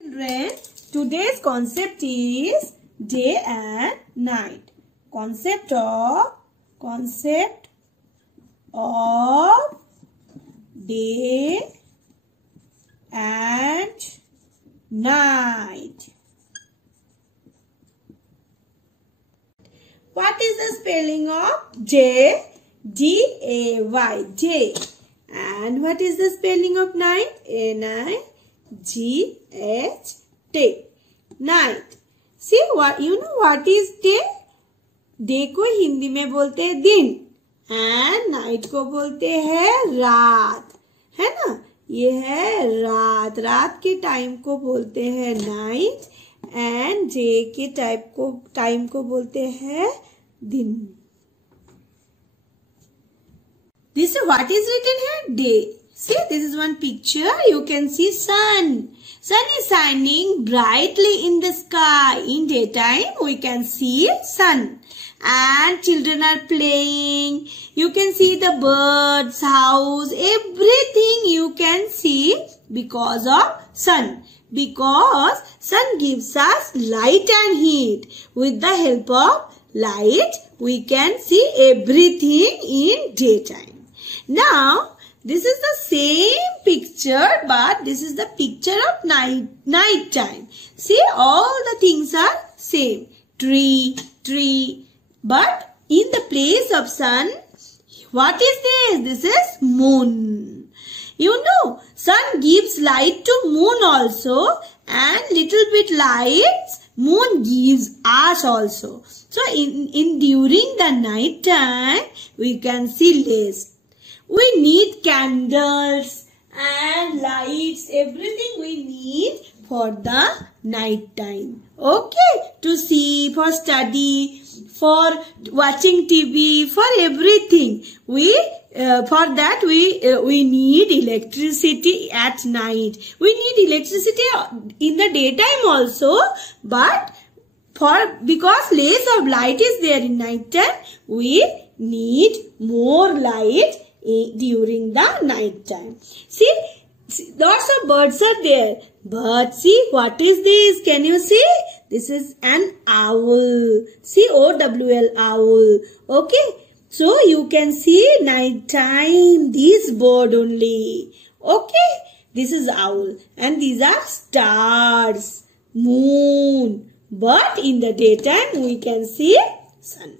Children, today's concept is day and night. Concept of day and night. What is the spelling of day? D-A-Y, day. And what is the spelling of night? N-I-G-H-T, night. See, what you know what is day? Day को हिंदी में बोलते हैं दिन and night को बोलते हैं रात, है ना। ये है रात, रात के टाइम को बोलते हैं नाइट एंड डे के टाइम को बोलते हैं दिन। This is what is written here? Day. See, this is one picture. You can see sun. Sun is shining brightly in the sky. In daytime, we can see sun. And children are playing. You can see the birds, house, everything you can see because of sun. Because sun gives us light and heat. With the help of light, we can see everything in daytime. Now, this is the same picture, but this is the picture of night time. See, all the things are same. Tree. But in the place of sun, what is this? This is moon. You know, sun gives light to moon also, and little bit lights moon gives us also. So, in during the night time, we can see less. We need candles and lights, everything we need for the night time. Okay, to see, for study, for watching TV, for everything. For that we need electricity at night. We need electricity in the daytime also, but because less of light is there in night time, we need more light during the night time. See, lots of birds are there. But see, what is this? Can you see? This is an owl. C-O-W-L, owl. Okay. So, you can see night time, this bird only. Okay. This is owl. And these are stars, moon. But in the daytime, we can see sun.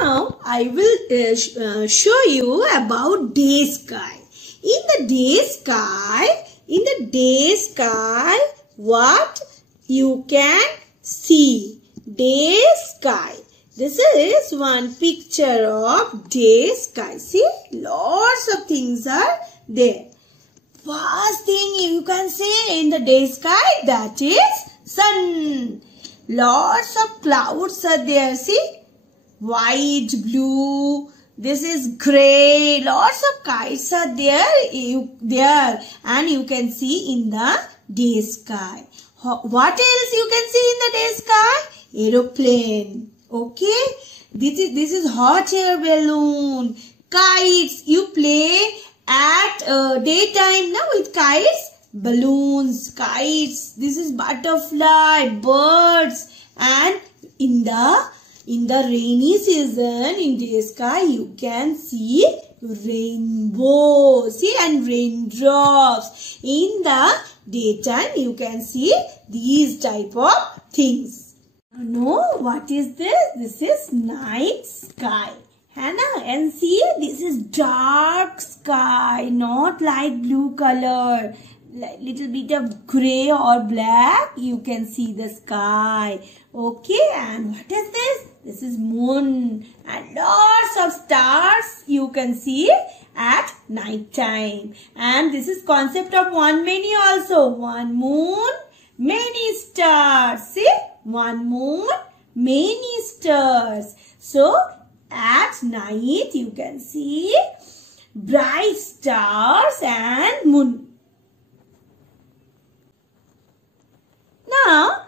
Now, I will show you about day sky. In the day sky, what you can see? Day sky. This is one picture of day sky. See, lots of things are there. First thing you can see in the day sky, that is sun. Lots of clouds are there. See, white, blue, this is grey, lots of kites are there, and you can see in the day sky. What else you can see in the day sky? Aeroplane. Okay, this is hot air balloon. Kites, you play at daytime now with kites. Balloons, kites, this is butterfly, birds, and in the rainy season, in day sky, you can see rainbow. See, and raindrops. In the daytime, you can see these type of things. Know what is this? This is night sky. Hannah, and see, this is dark sky, not light blue color. Little bit of grey or black, you can see the sky. Okay, and what is this? This is moon, and lots of stars you can see at night time. And this is concept of one many also. One moon, many stars. See, one moon, many stars. So, at night you can see bright stars and moon. Now,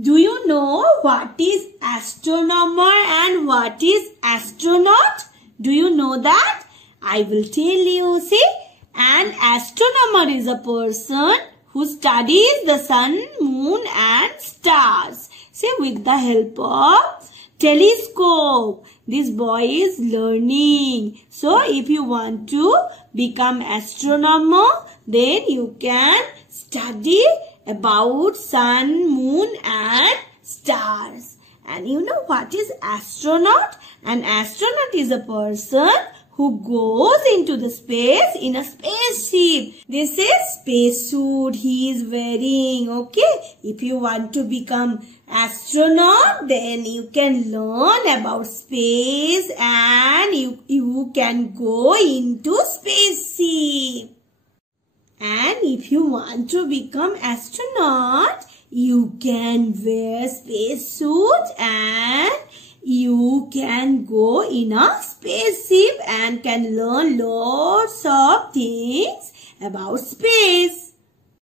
do you know what is astronomer and what is astronaut? Do you know that? I will tell you. See, an astronomer is a person who studies the sun, moon and stars. See, with the help of telescope. This boy is learning. So, if you want to become astronomer, then you can study about sun, moon and stars. And you know what is astronaut? An astronaut is a person who goes into the space in a spaceship. This is spacesuit he is wearing. Okay. If you want to become astronaut, then you can learn about space and you can go into spaceship. And if you want to become astronaut, you can wear spacesuit and you can go in a spaceship and can learn lots of things about space.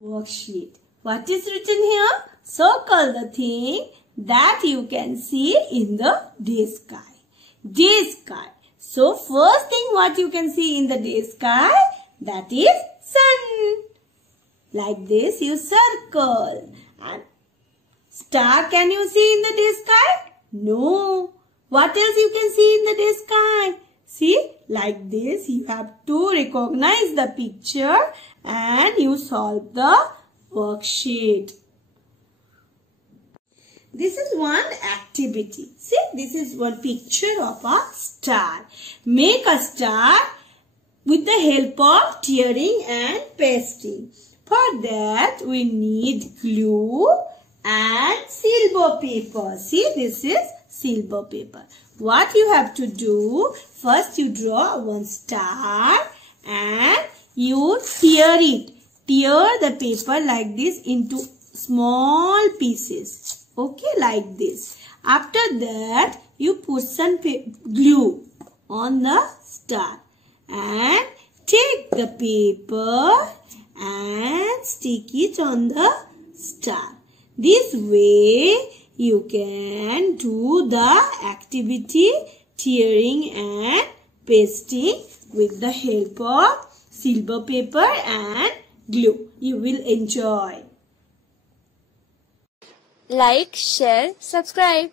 Worksheet. What is written here? Circle the thing that you can see in the day sky. Day sky. So first thing what you can see in the day sky, that is sun. Like this you circle. And star can you see in the day sky? No. What else you can see in the day sky? See, like this you have to recognize the picture and you solve the worksheet. This is one activity. See, this is one picture of a star. Make a star with the help of tearing and pasting. For that we need glue and silver paper. See, this is silver paper. What you have to do, first you draw one star and you tear it. Tear the paper like this into small pieces. Okay, like this. After that, you put some glue on the star and take the paper and stick it on the star. This way you can do the activity tearing and pasting with the help of silver paper and glue. You will enjoy. Like, share, subscribe.